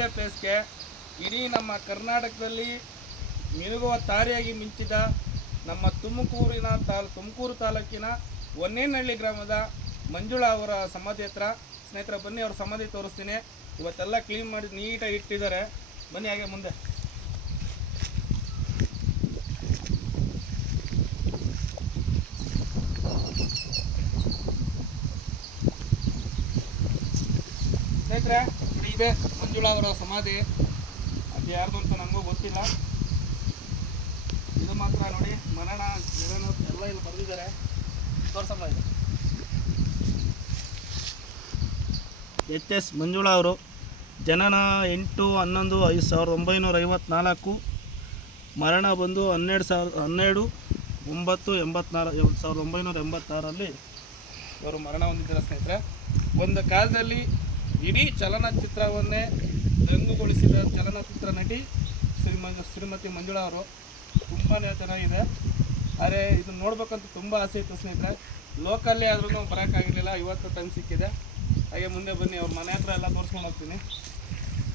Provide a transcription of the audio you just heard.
ಒಳ್ಳೆ ಪ್ಲೇಸ್ಗೆ ಇಡೀ ನಮ್ಮ ಕರ್ನಾಟಕದಲ್ಲಿ ಮಿನುಗುವ ತಾರೆಯಾಗಿ ಮಿಂಚಿದ ನಮ್ಮ ತುಮಕೂರಿನ ತಾಲ್, ತುಮಕೂರು ತಾಲೂಕಿನ ಒನ್ನೇನಹಳ್ಳಿ ಗ್ರಾಮದ ಮಂಜುಳಾ ಅವರ ಸಮಾಧಿ ಹತ್ರ. ಸ್ನೇಹಿತರ, ಬನ್ನಿ, ಅವ್ರ ಸಮಾಧಿ ತೋರಿಸ್ತೀನಿ. ಇವತ್ತೆಲ್ಲ ಕ್ಲೀನ್ ಮಾಡಿ ನೀಟಾಗಿ ಇಟ್ಟಿದ್ದಾರೆ. ಬನ್ನಿ ಹಾಗೆ ಮುಂದೆ. ಸ್ನೇಹಿತರೆ ಇದೆ. ಮಂಜುಳಾ ಅವರ ಸಮಾಧಿ. ಅದು ಯಾರ್ದು ಅಂತ ನನಗೂ ಗೊತ್ತಿಲ್ಲ. ಇದು ಮಾತ್ರ ನೋಡಿ, ಮರಣ ಜನ ಎಲ್ಲ ಇಲ್ಲಿ ಬರೆದಿದ್ದಾರೆ. ತೋರ್ಸಮ್ಮ ಎಚ್ ಎಸ್ ಮಂಜುಳಾ ಅವರು, ಜನನ ಎಂಟು, ಹನ್ನೊಂದು, ಐದು, ಸಾವಿರದ ಒಂಬೈನೂರ ಐವತ್ನಾಲ್ಕು. ಮರಣ ಬಂದು ಹನ್ನೆರಡು ಸಾವಿರದ ಹನ್ನೆರಡು, ಒಂಬತ್ತು, ಎಂಬತ್ನಾಲ್ಕು ಸಾವಿರದ ಒಂಬೈನೂರ ಎಂಬತ್ತಾರಲ್ಲಿ ಇವರು ಮರಣ ಹೊಂದಿದ್ದಾರೆ ಸ್ನೇಹಿತರೆ. ಒಂದು ಕಾಲದಲ್ಲಿ ಇಡೀ ಚಲನಚಿತ್ರವನ್ನೇ ದಂಗುಗೊಳಿಸಿದ ಚಲನಚಿತ್ರ ನಟಿ ಶ್ರೀಮಂಜ ಶ್ರೀಮತಿ ಮಂಜುಳಾ ಅವರು. ತುಂಬಾ ಚೆನ್ನಾಗಿದೆ. ಆದರೆ ಇದನ್ನು ನೋಡ್ಬೇಕಂತ ತುಂಬ ಆಸೆ ಇತ್ತು ಸ್ನೇಹಿತರೆ. ಲೋಕಲ್ಲೇ ಆದ್ರೂ ಬರೋಕ್ಕಾಗಿರಲಿಲ್ಲ. ಇವತ್ತು ಟೈಮ್ ಸಿಕ್ಕಿದೆ. ಹಾಗೆ ಮುಂದೆ ಬನ್ನಿ, ಅವ್ರ ಮನೆ ಹತ್ರ ಎಲ್ಲ ತೋರಿಸ್ಕೊಂಡು ಹೋಗ್ತೀನಿ.